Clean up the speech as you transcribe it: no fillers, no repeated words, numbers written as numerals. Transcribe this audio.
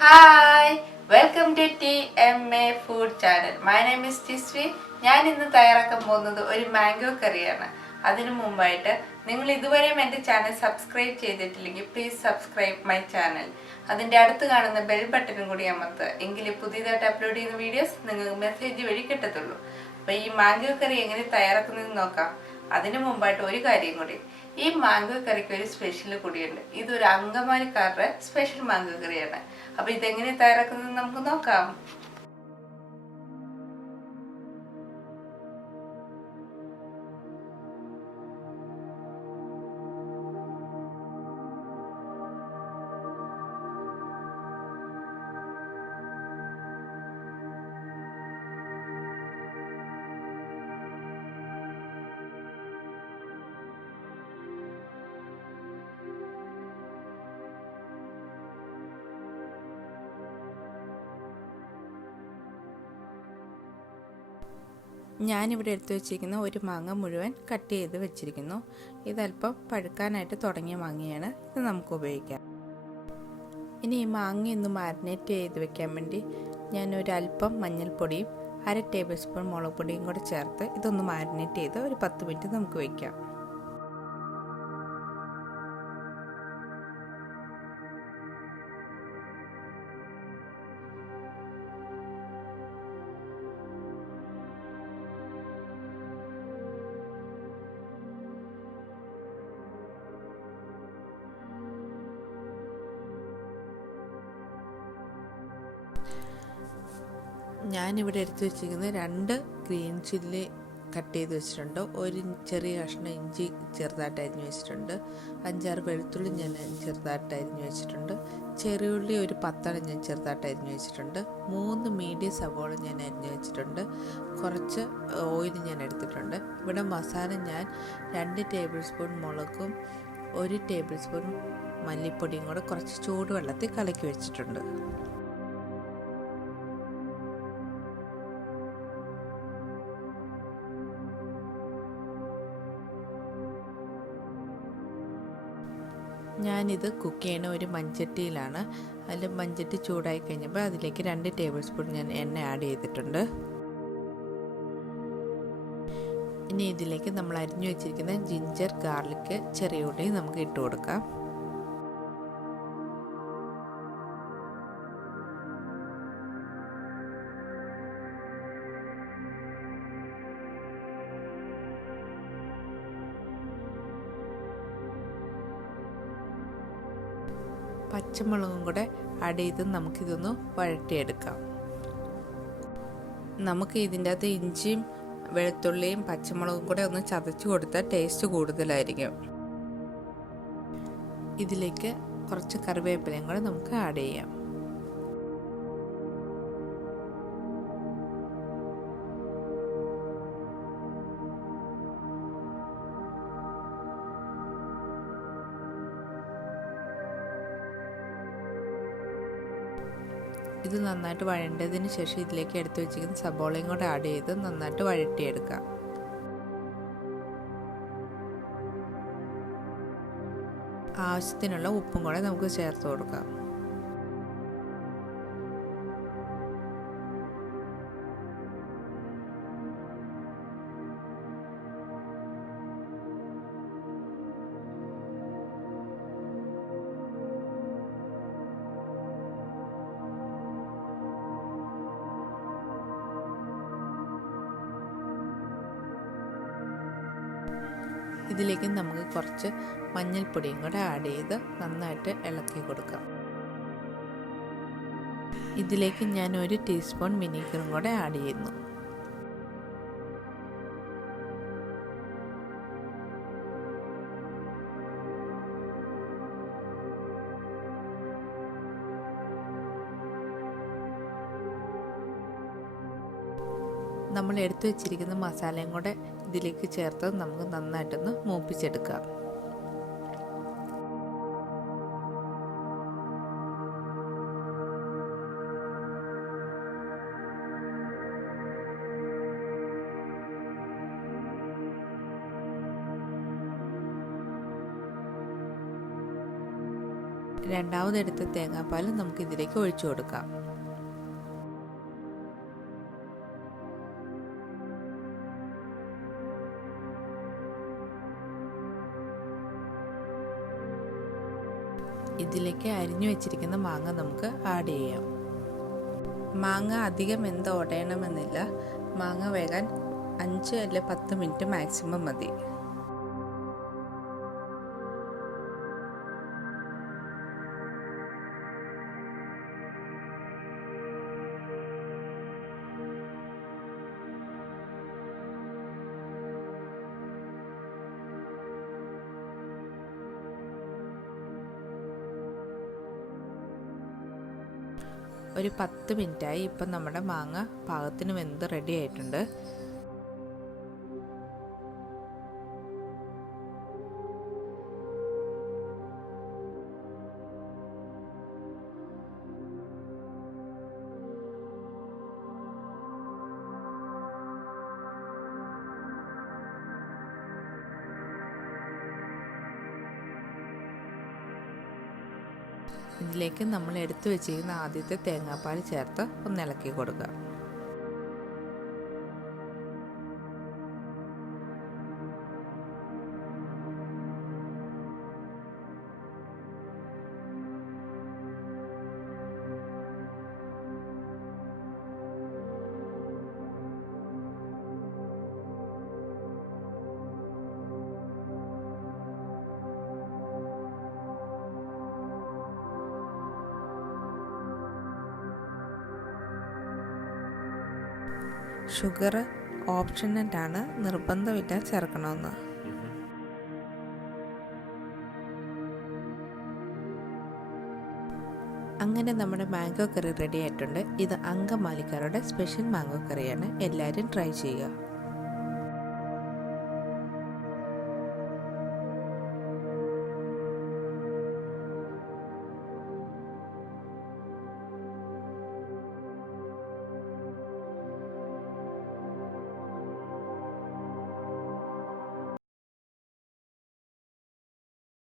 Hi, welcome to TMA Food Channel. My name is Tisvi. ഞാൻ ഇന്ന് തയ്യാറാക്കാൻ പോകുന്നത് ഒരു മാംഗോ കറിയാണ്. അതിനു മുമ്പായിട്ട് നിങ്ങൾ ഇതുവരെയും എൻ്റെ ചാനൽ സബ്സ്ക്രൈബ് ചെയ്തിട്ടില്ലെങ്കിൽ പ്ലീസ് സബ്സ്ക്രൈബ് മൈ ചാനൽ. അതിൻ്റെ അടുത്ത് കാണുന്ന ബെൽ ബട്ടണും കൂടി അമർത്തുക. എങ്കിലേ പുതിയതായിട്ട് അപ്ലോഡ് ചെയ്യുന്ന വീഡിയോസ് നിങ്ങൾക്ക് മെസ്സേജ് വഴി കിട്ടത്തുള്ളൂ. അപ്പോൾ ഈ മാംഗോ കറി എങ്ങനെ തയ്യാറാക്കുന്നതെന്ന് നോക്കാം. അതിനു മുമ്പായിട്ട് ഒരു കാര്യം കൂടി, ഈ മാംഗോ കറിക്ക് ഒരു സ്പെഷ്യൽ കൂടിയുണ്ട്. ഇതൊരു അങ്കമാലിക്കാരുടെ സ്പെഷ്യൽ മാംഗോ കറിയാണ്. അപ്പോൾ ഇതെങ്ങനെ തയ്യാറാക്കുന്നത് നമുക്ക് നോക്കാം. ഞാനിവിടെ എടുത്തു വെച്ചിരിക്കുന്ന ഒരു മാങ്ങ മുഴുവൻ കട്ട് ചെയ്ത് വെച്ചിരിക്കുന്നു. ഇതല്പം പഴുക്കാനായിട്ട് തുടങ്ങിയ മാങ്ങയാണ്. ഇത് നമുക്ക് ഉപയോഗിക്കാം. ഇനി ഈ മാങ്ങ ഒന്ന് മാരിനേറ്റ് ചെയ്ത് വെക്കാൻ വേണ്ടി ഞാനൊരല്പം മഞ്ഞൾപ്പൊടിയും 1/2 ടേബിൾ സ്പൂൺ മുളക് പൊടിയും കൂടെ ചേർത്ത് ഇതൊന്ന് മാരിനേറ്റ് ചെയ്ത് ഒരു 10 മിനിറ്റ് നമുക്ക് വയ്ക്കാം. ഞാനിവിടെ എടുത്തു വെച്ചിരിക്കുന്നത് 2 ഗ്രീൻ ചില്ലി കട്ട് ചെയ്ത് വെച്ചിട്ടുണ്ട്, ഒരു ചെറിയ കഷ്ണം ഇഞ്ചി ചെറുതായിട്ട് അരിഞ്ഞു വെച്ചിട്ടുണ്ട്, 5-6 വെളുത്തുള്ളി ഞാൻ ചെറുതായിട്ട് അരിഞ്ഞു വെച്ചിട്ടുണ്ട്, ചെറിയുള്ളി ഒരു 10 ഞാൻ ചെറുതായിട്ട് അരിഞ്ഞു വെച്ചിട്ടുണ്ട്, 3 മീഡിയം സവോള ഞാൻ അരിഞ്ഞു വെച്ചിട്ടുണ്ട്, കുറച്ച് ഓയിൽ ഞാൻ എടുത്തിട്ടുണ്ട്. ഇവിടെ മസാല ഞാൻ 2 ടേബിൾ സ്പൂൺ മുളകും 1 ടേബിൾ സ്പൂൺ മല്ലിപ്പൊടിയും കൂടെ കുറച്ച് ചൂടുവെള്ളത്തിൽ കലക്കി വെച്ചിട്ടുണ്ട്. ഞാനിത് കുക്ക് ചെയ്യണ ഒരു മൺചട്ടിയിലാണ്. അതിൽ മൺചട്ടി ചൂടായി കഴിഞ്ഞപ്പോൾ അതിലേക്ക് 2 ടേബിൾ സ്പൂൺ ഞാൻ എണ്ണ ആഡ് ചെയ്തിട്ടുണ്ട്. ഇനി ഇതിലേക്ക് നമ്മൾ അരിഞ്ഞു വെച്ചിരിക്കുന്ന ജിഞ്ചർ, ഗാർലിക്, ചെറിയ ഉള്ളി നമുക്ക് ഇട്ട് കൊടുക്കാം. പച്ചമുളകും കൂടെ ആഡ് ചെയ്ത് നമുക്കിതൊന്ന് വഴറ്റിയെടുക്കാം. നമുക്ക് ഇതിൻ്റെ അകത്ത് ഇഞ്ചിയും വെളുത്തുള്ളിയും പച്ചമുളകും കൂടെ ഒന്ന് ചതച്ച് കൊടുത്താൽ ടേസ്റ്റ് കൂടുതലായിരിക്കും. ഇതിലേക്ക് കുറച്ച് കറിവേപ്പിലയും കൂടെ നമുക്ക് ആഡ് ചെയ്യാം. ഇത് നന്നായിട്ട് വഴണ്ടതിന് ശേഷം ഇതിലേക്ക് എടുത്തു വെച്ചിരിക്കുന്ന സബോളയും കൂടെ ആഡ് ചെയ്ത് നന്നായിട്ട് വഴറ്റിയെടുക്കാം. ആവശ്യത്തിനുള്ള ഉപ്പും കൂടെ നമുക്ക് ചേർത്ത് കൊടുക്കാം. ഇതിലേക്ക് നമുക്ക് കുറച്ച് മഞ്ഞൾപ്പൊടിയും കൂടെ ആഡ് ചെയ്ത് നന്നായിട്ട് ഇളക്കി കൊടുക്കാം. ഇതിലേക്ക് ഞാൻ 1 ടീസ്പൂൺ വിനീഗറും കൂടെ ആഡ് ചെയ്യുന്നു. നമ്മൾ എടുത്തു വെച്ചിരിക്കുന്ന മസാലയും കൂടെ ഇതിലേക്ക് ചേർത്ത് നമുക്ക് നന്നായിട്ടൊന്ന് മൂപ്പിച്ചെടുക്കാം. രണ്ടാമതെടുത്ത തേങ്ങാപ്പാൽ നമുക്ക് ഇതിലേക്ക് ഒഴിച്ചു കൊടുക്കാം. ഇതിലേക്ക് അരിഞ്ഞു വെച്ചിരിക്കുന്ന മാങ്ങ നമുക്ക് ആഡ് ചെയ്യാം. മാങ്ങ അധികം ഉടയണമെന്നില്ല. മാങ്ങ വേകാൻ 5 അല്ലെ 10 മിനിറ്റ് മാക്സിമം മതി. ഒരു 10 മിനിറ്റായി. ഇപ്പം നമ്മുടെ മാങ്ങ പാകത്തിന് വെന്ത് റെഡി ആയിട്ടുണ്ട്. ഇതിലേക്ക് നമ്മൾ എടുത്തു വെച്ചിരിക്കുന്ന ആദ്യത്തെ തേങ്ങാപ്പാൽ ചേർത്ത് ഒന്ന് ഇളക്കി കൊടുക്കുക. ഷുഗർ ഓപ്ഷണലാണ്, നിർബന്ധമില്ല ചേർക്കണമെന്ന്. അങ്ങനെ നമ്മുടെ മാംഗോ കറി റെഡി ആയിട്ടുണ്ട്. ഇത് അങ്കമാലിക്കാരുടെ സ്പെഷ്യൽ മാംഗോ കറിയാണ്. എല്ലാവരും ട്രൈ ചെയ്യുക.